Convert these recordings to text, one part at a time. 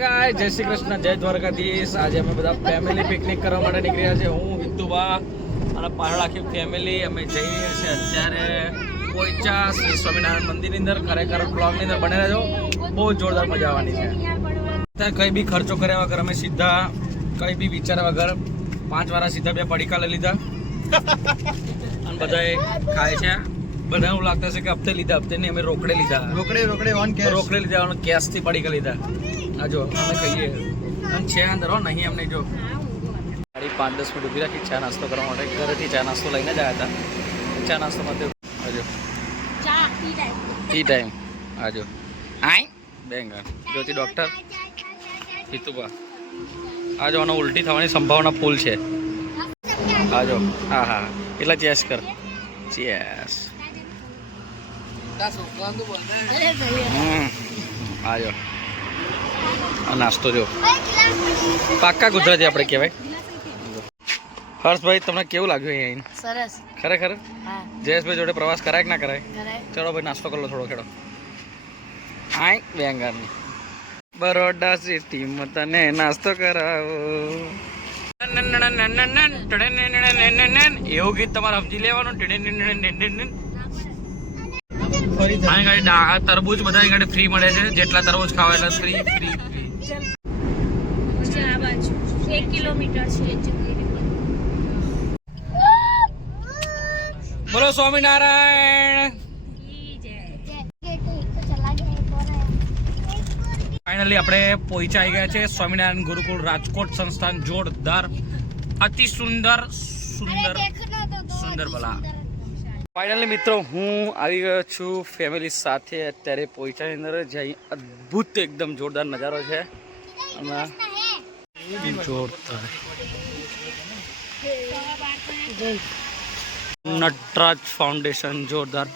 Guys, જય શ્રી કૃષ્ણ, જય દ્વારકાધીશ. આજે અમે બધા ફેમિલી પિકનિક કરવા માટે નીકળ્યા છે. હું વિદ્યુબા અને પાછળ આખી ફેમિલી અમે જઈ રહ્યા છીએ અત્યારે પોઈચા શ્રી સ્વામિનારાયણ મંદિરની અંદર. ખરેખર બ્લોગની અંદર બને રહેજો, બહુ જોરદાર મજા આવવાની છે. ત્યાં કંઈ બી ખર્ચો કર્યા વગર અમે સીધા કંઈ બી વિચાર્યા વગર 5 વાળા સીધા 2 પડીકા લઈ લીધા અને બધાએ ખાય છે. બધા એવું લાગતા છે કે હપ્તે લીધા, હપ્તે નહીં, અમે રોકડે લીધા. રોકડે લીધા અને કેશ થી પડીકા લીધા. આ જો અમે કહીએ અને છે અંદર હો નહીં અમને. જો ગાડી 5-10 મિનિટ ઊભી રાખી ચા નાસ્તો કરવા માટે. ઘરેથી ચા નાસ્તો લઈને જ આવ્યા હતા. ચા નાસ્તો માટે આજો ટી ટાઈમ આજો આઈ બેંગા જ્યોતિ ડૉક્ટર હિતુબા. આજો આનો ઉલટી થવાની સંભાવના ફૂલ છે. આજો હા હા એટલા ચેસ કર ચેસ. આજો નાસ્તો જો પાક્કા ગુજરાતી આપણે કહેવાય. હર્ષભાઈ, તમને કેવું લાગ્યું અહીંયા? સરસ. ખરેખર જયેશભાઈ જોડે પ્રવાસ કરાય કે ના કરાય? ચલો ભાઈ નાસ્તો કરી લો થોડો ખેડો. આય બેંગારની બરોડા સિટીમાં તને નાસ્તો કરાવો. એવું ગીત તમારે સમજી લેવાનું. તરબૂચ બધા ગાડી ફ્રી મળે છે. જેટલા તરબૂચ ખાવા એટલા ફ્રી ફ્રી ફ્રી. 1 કિલોમીટર છે. બોલો સ્વામિનારાયણ. ફાઇનલી આપણે પોઈચા આવી ગયા છે. સ્વામિનારાયણ ગુરુકુળ રાજકોટ સંસ્થાન. જોરદાર, અતિ સુંદર સુંદર સુંદર ભલા. ફાઇનલી મિત્રો, હું આવી ગયો છું ફેમિલી સાથે અત્યારે પોઈચાની અંદર. જ્યાં અદ્ભુત એકદમ જોરદાર નજારો છે. જોરદાર નટરાજ ફાઉન્ડેશન જોરદાર.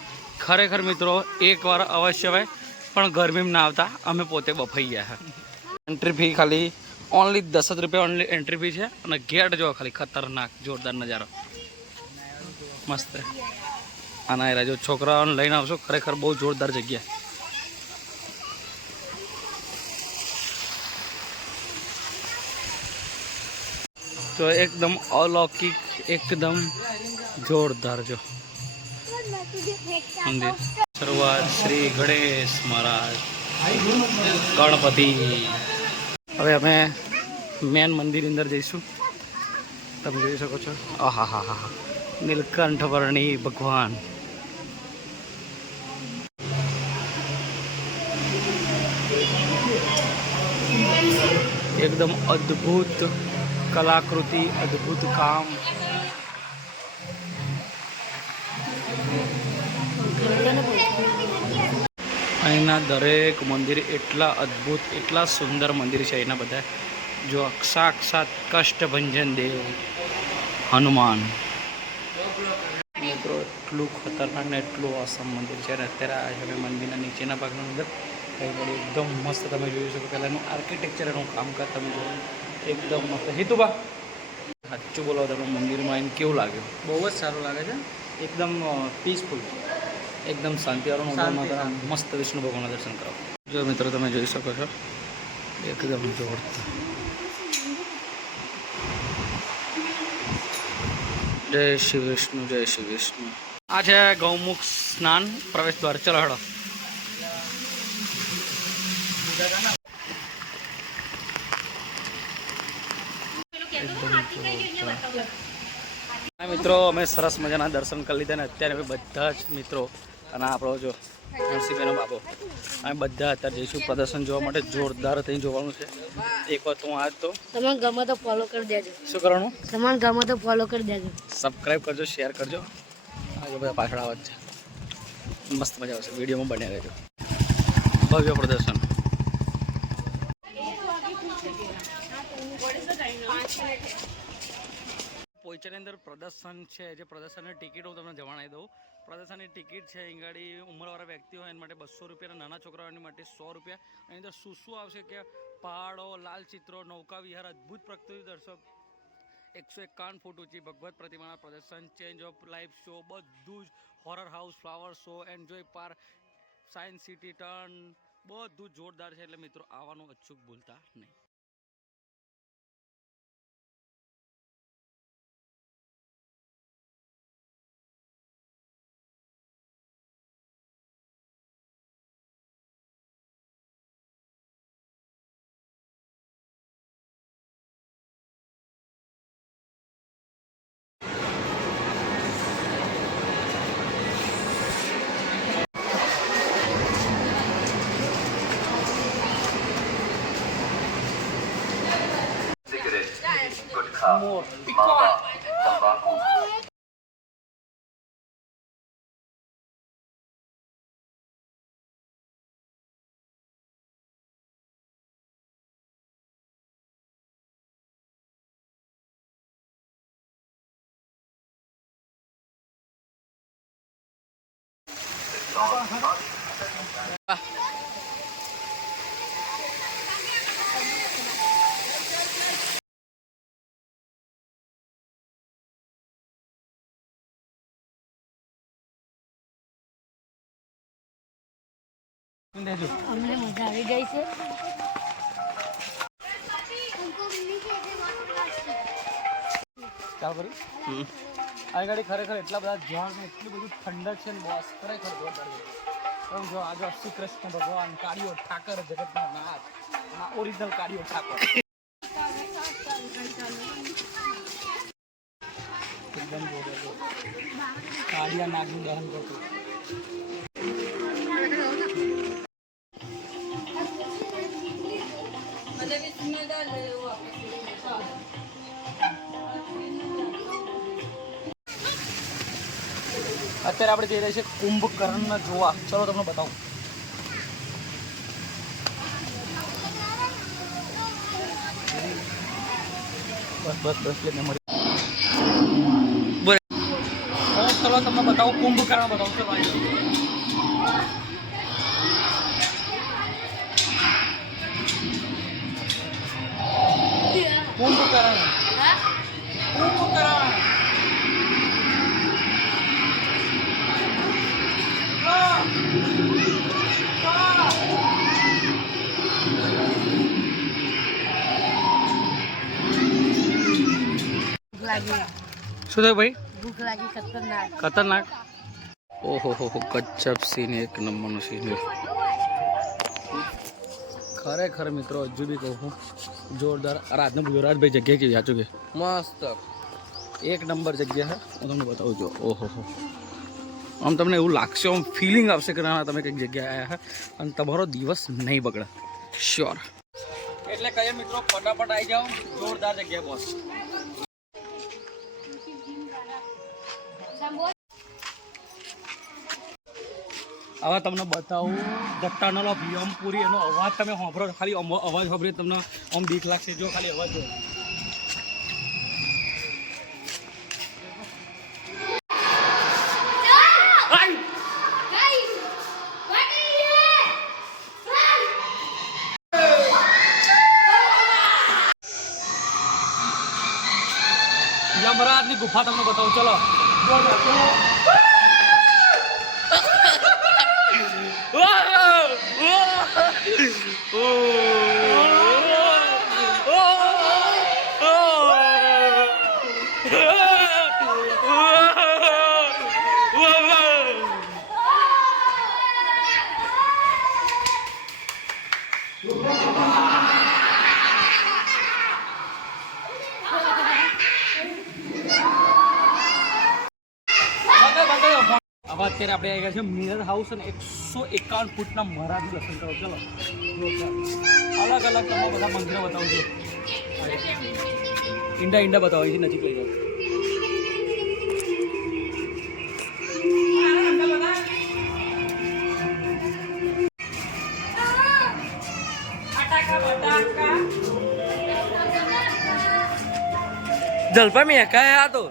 ખરેખર મિત્રો એકવાર અવશ્ય હોય પણ ગરમીમાં ના આવતા. અમે પોતે બફાઈ ગયા. એન્ટ્રી ફી ખાલી ઓનલી 10 રૂપિયા ઓનલી એન્ટ્રી ફી છે. અને ગેટ જો ખાલી ખતરનાક જોરદાર નજારો મસ્ત. આના એરા જો છોકરાઓને લઈને આવશો, ખરેખર બહુ જોરદાર જગ્યા. તો એકદમ અલૌકિક, એકદમ જોરદાર. જો મંદિર શરૂઆત શ્રી ગણેશ મહારાજ ગણપતિ. હવે અમે મેન મંદિરની અંદર જઈશું. તમે જોઈ શકો છો. આહા હા હા હા નીલકંઠ વર્ણી ભગવાન. એકદમ અદ્ભુત કલાકૃતિ, અદ્ભુત કામ. અહીંના દરેક મંદિર એટલા અદ્ભુત, એટલા સુંદર મંદિર છે. અહીંના બધા જો સાક્ષાત કષ્ટભંજન દેવ હનુમાન. મિત્રો એટલું ખતરનાક ને એટલું ઓસમ મંદિર છે. અને અત્યારે આ છે મંદિરના નીચેના ભાગની અંદર કઈ બધું એકદમ મસ્ત. તમે જોઈ શકો પહેલાંનું આર્કિટેક્ચર, એનું કામકાજ તમે જોયું એકદમ મસ્ત. હિતુબા સાચું બોલો, તમે મંદિરમાં આવીને કેવું લાગ્યું? બહુ જ સારું લાગે છે. એકદમ પીસફુલ, એકદમ શાંતિવાળું. મસ્ત વિષ્ણુ ભગવાનના દર્શન કરો. જો મિત્રો તમે જોઈ શકો છો એકદમ જોરદાર. જય શ્રી વિષ્ણુ, જય શ્રી વિષ્ણુ. આ છે ગૌમુખ સ્નાન પ્રવેશ દ્વાર. ચલો હેડો. મિત્રો અમે સરસ મજાના દર્શન કરી લીધા ને અત્યારે અમે બધા જ મિત્રો અને આપણો જો નરસિંહભાઈનો બાબો અમે બધા અત્યારે જઈશું પ્રદર્શન જોવા માટે. જોરદાર ત્યાં જોવાનું છે. એક વાર તું આજ તો તમને ગમે તો ફોલો કરી દેજો. શું કરવાનું? તમને ગમે તો ફોલો કરી દેજો. સબસ્ક્રાઈબ કરજો, શેર કરજો. આ બધા પાછળ આવત છે. મસ્ત મજા આવશે. વિડીયોમાં બન્યા રહેજો. ભવ્ય પ્રદર્શન. પોઈચાની અંદર પ્રદર્શન છે. જે પ્રદર્શનની ટિકિટ હું તમને જણાવી દઉં. પ્રદર્શનની ટિકિટ છે અહીંગાડી ઉંમરવાળા વ્યક્તિઓ હોય એના માટે 200 રૂપિયા, નાના છોકરાઓની માટે 100 રૂપિયા. એની અંદર શું શું આવશે કે પહાડો, લાલ ચિત્રો, નૌકા વિહાર, અદ્ભુત પ્રકૃતિ દર્શક, 151 ફૂટ ઊંચી ભગવત પ્રતિમાના પ્રદર્શન, ચેન્જ ઓફ લાઈફ શો, બધું જ horror house, flower show, enjoy park, science city turn, બધું જોરદાર છે, એટલે મિત્રો આવવાનું અચૂક ભૂલતા નહીં. More. અમને મજા આવી ગઈ છે. ચાલ કરી આ ગાડી ખરેખર એટલા બધા ઝાડ ને એટલું બધું ઠંડક છે ને બોસ, ખરેખર જોરદાર છે. જો આજે શ્રી કૃષ્ણ ભગવાન, કાળીઓ ઠાકર, જગતના નાથ, ઓરિજિનલ કાળીઓ ઠાકર. એકદમ જોરદાર કાળિયા નાગનું દહન કરતું. અત્યારે આપણે જઈ રહ્યા છીએ કુંભકર્ણ જોવા. ચલો તમને બતાવું. બસ એટલે મેમરી. ચલો તમને બતાવું કુંભકર્ણ બતાવું. ચલો કુંભકર્ણ. શું થયું ભાઈ? ભૂખ લાગી ખતરનાક. ખતરનાક. ઓહો હો ગજબ સીન, એક નંબરનો સીન. ખરેખર મિત્રો હજુ બી કહું છું જોરદાર. રાજનો યુવરાજભાઈ જગ્યા કેવી સાચું કે મસ્ત એક નંબર જગ્યા છે. હું તમને બતાવું છું. ઓહો હો આમ તમને એવું લાગશે, આમ ફિલિંગ આવશે કે ના તમે કંઈક જગ્યાએ આવ્યા છે અને તમારો દિવસ નહીં બગડે. શ્યોર. એટલે કહીએ મિત્રો ફટાફટ આવી જાઓ. જોરદાર જગ્યા બોસ. હવે તમને બતાવું ધ ટનલ ઓફ યમપુરી. એનો અવાજ તમે સાંભળો, ખાલી અવાજ સાંભળીએ તમને આમ બીક લાગશે. જો ખાલી અવાજ જો. યમરાજની ગુફા તમને બતાવું. ચલો અત્યારે આપણે આવી ગયા છે મિરર હાઉસ અને 151 ફૂટના મહારાજનું દર્શન કરો. ચલો અલગ અલગ તમને બધા મંદિરો બતાવું છું. ઈંડા બતાવો છે, નજીક લઈ જાઓ. જલપા મેં કયા તો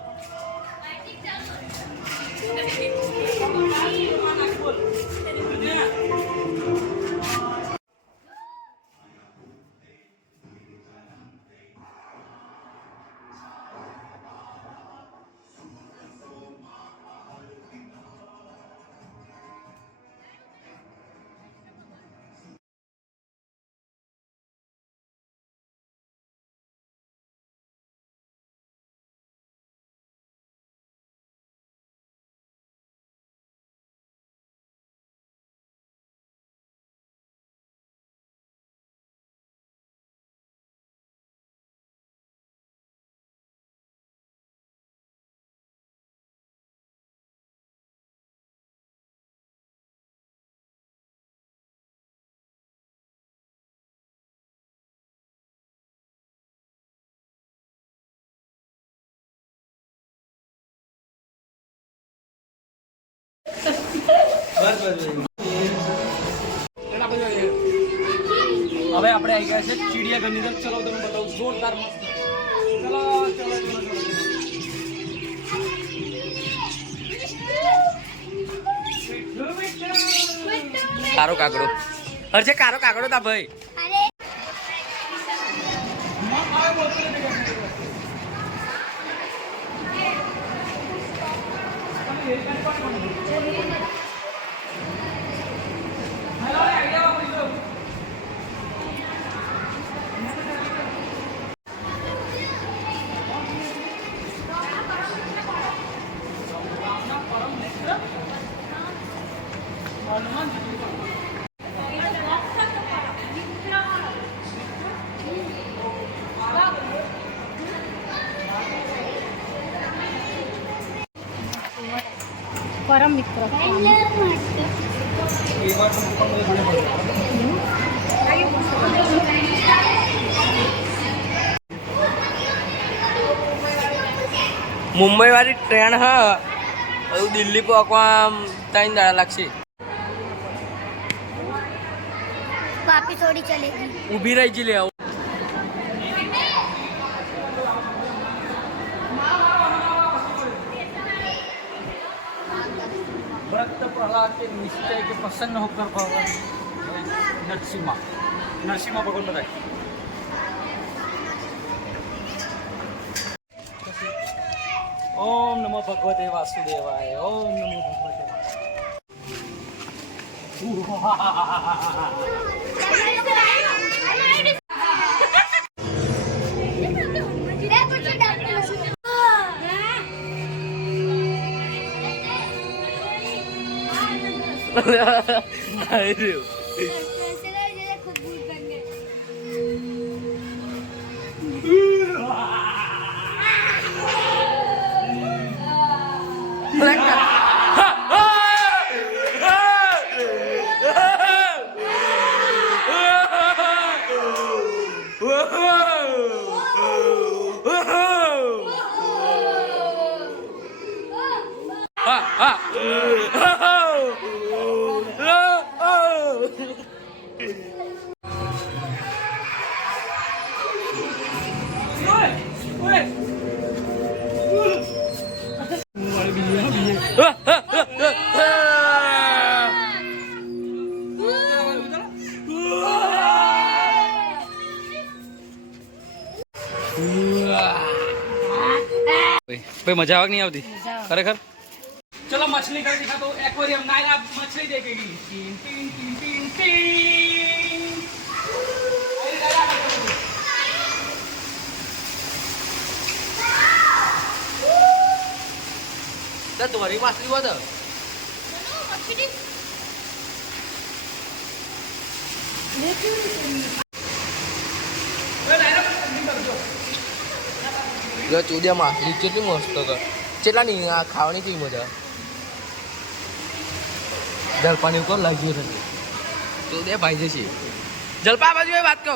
હવે આપણે આવી ગયા છે ચિડિયાઘરની અંદર. ચલો તમને બતાવું જોરદાર મસ્ત. ચલો ચલો ચલો ચલો. કારો કાકડો હરજે કારો કાકડો તા ભાઈ. પરમ મિત્ર મુંબઈ વાળી ટ્રેન હા એવું દિલ્હી પહોંચવા 3 દાડા લાગશે. વાપી થોડી ચલેગી. ઊભી રહી જી લે આવું. भक्त प्रहलाद के निश्चय के प्रसन्न होकर भगवान नरसिम्हा भगवान बताए. ओम नमो भगवते वासुदेवाय. ओम नमो भगवते अरे भाई मजा आवा नहीं आती खरेखर. चलो मछली कर दिखा तो एक्वेरियम नायरा मछली देखेगी. Tin tin tin tin tin. तुम्हारी मछली हुआ था ચૂડિયા માછલી કેટલી મસ્ત કર કેટલાની આ ખાવાની કેવી મજા. જલપાની ઉપર લાગ્યું છે ચૂડિયા ભાઈ જશે. જલપા બાજુ એ વાત કહો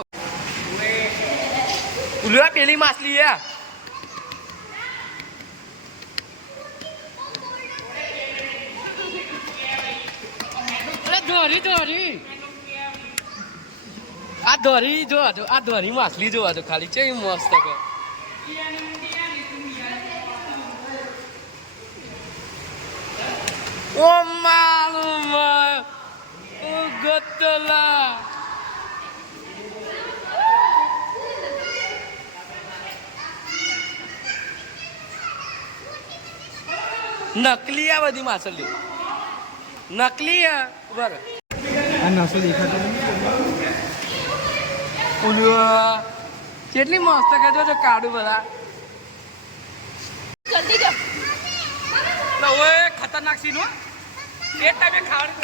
ઉલ્યા પેલી માછલી હે. આ ધોરી જો આ ધોરી માછલી જોવા તો ખાલી છે મસ્ત કર. ઓ માલુમા ઓ ગતલા નકલી આ બધી માછલી નકલી આ બર આ નસો દેખાતો કેટલી મસ્ત કહેજો જો કાઢું બધા. જલ્દી જો ઓય ખતરનાક સીન હો. એ ટાઈમે ખાવાનું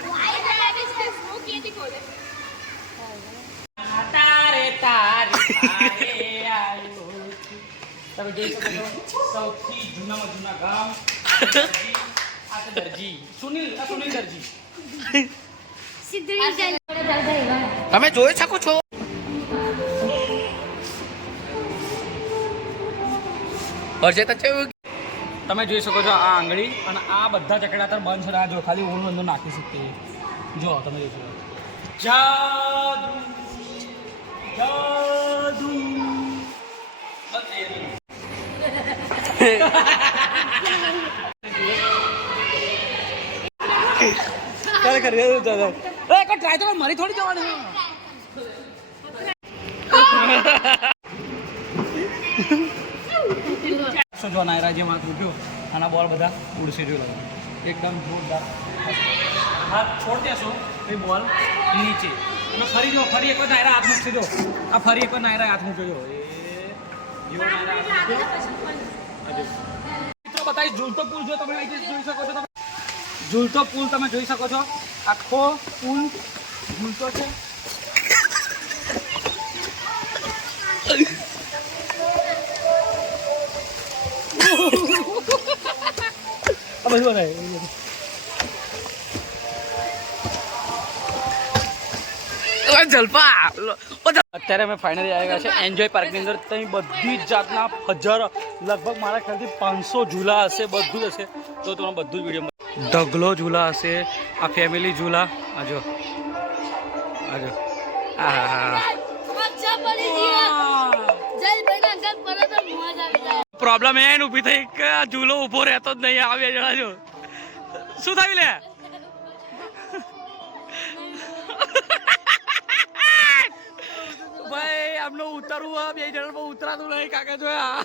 તારે તારે આયો. તમે જોઈ શકો છો સૌથી જૂનામાં જૂના ગામ આ છે દરજી સુનિલ દરજી. તમે જોઈ શકો છો હર્ષે તો કેવું તમે જોઈ શકો છો આ આંગળી અને આ બધા ચકડા અત્યારે બંધ છે. આ જો ખાલી ઊંડું અંદર નાખી શકીએ. જો તમે જોઈ શકો જાદુ જાદુ ટ્રાય તો મારી થોડી જવાની જો નાયરા જે વાત મૂક્યો આના બોલ બધા ઉડશે જોઈ એકદમ જોરદાર. હાથ છોડ દેશો એ બોલ નીચે અને ફરી જો ફરી એક વાર નાયરા હાથ મૂકશે જો આ ફરી એક વાર નાયરા હાથ મૂક્યો એ જો નાયરા હાથ મૂક્યો. મિત્રો બતાવીશ ઝૂલતો પુલ જો તમે જોઈ શકો છો. તમે ઝૂલતો પુલ તમે જોઈ શકો છો. આખો પુલ ઝૂલતો છે. અત્યારે અમે ફાઇનલી આવી ગયા છે એન્જોય પાર્કની અંદર. ત્યાં બધી જ જાતના હજારો લગભગ મારા ખ્યાલથી 500 ઝૂલા હશે. બધું જ હશે તો તમને બધું જ વિડીયો ઢગલો ઝૂલા હશે. આ ફેમિલી ઝૂલા આજો આજો હા હા પ્રોબ્લેમ એ ઊભી થઈ કે આ ઝૂલો ઊભો રહેતો જ નહીં. આવે જણા જો શું થયું લે ભાઈ આમનો ઉતરવું બે જણ બહુ ઉતરાતું નહીં કાકા જોયા.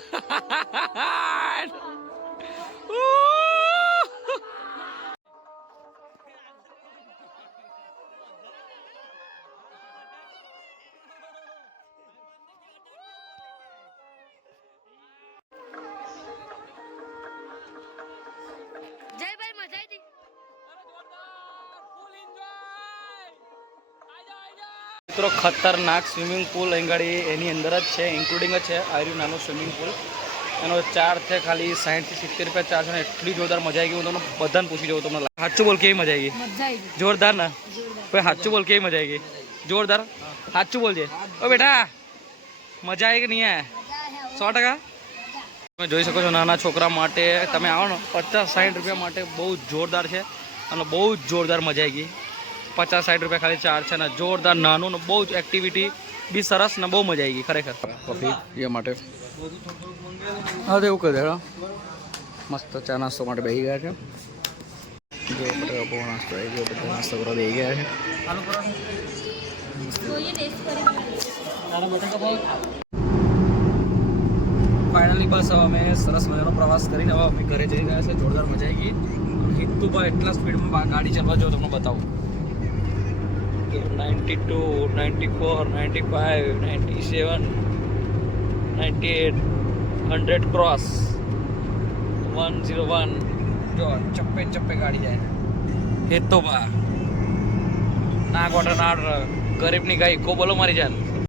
મિત્રો ખતરનાક સ્વિમિંગ પુલ અહીં એની અંદર જ છે, ઇન્ક્લુડિંગ જ છે. આર્યું નાનું સ્વિમિંગ પુલ એનો ચાર્જ છે ખાલી 60 થી 70 રૂપિયા ચાર્જ છે. એટલી જોરદાર મજા આવી ગઈ. હું તમને બધાને પૂછી જાઉં તમને સાચું બોલ કેવી મજા આવી ગઈ? જોરદાર ને કોઈ સાચું બોલ કેવી મજા આવી ગઈ? જોરદાર સાચું બોલજે ઓ બેટા મજા આવી કે નહીં આવે? 100%. તમે જોઈ શકો છો નાના છોકરા માટે તમે આવો ને 50-60 રૂપિયા માટે બહુ જોરદાર છે અને બહુ જ જોરદાર મજા આવી ગઈ. 50-60 રૂપિયા ખાલી ચાર્જ છે ને જોરદાર નાનું ને બહુ જ એક્ટિવિટી બી સરસ ને બહુ મજા આવી ગઈ ખરેખર. કોફી એ માટે હા તો એવું કહી દે મસ્ત ચા નાસ્તો માટે બેસી ગયા છે. જો બહુ નાસ્તો આવી ગયો બધા નાસ્તો કરવા બેસી ગયા છે. ફાઇનલી બસ હવે અમે સરસ મજાનો પ્રવાસ કરીને હવે અમે ઘરે જઈ રહ્યા છે. જોરદાર મજા આવી ગઈ. હિતુભાઈ એટલા સ્પીડમાં ગાડી ચલાવવા જો તમને બતાવું 92, 94, 95, 97, 98, 100 ક્રોસ 101 જો ચપ્પે ચપ્પે ગાડી જાય. હિતુભા ના ગોટા ના ગરીબની ગાય કો બોલો મારી જાન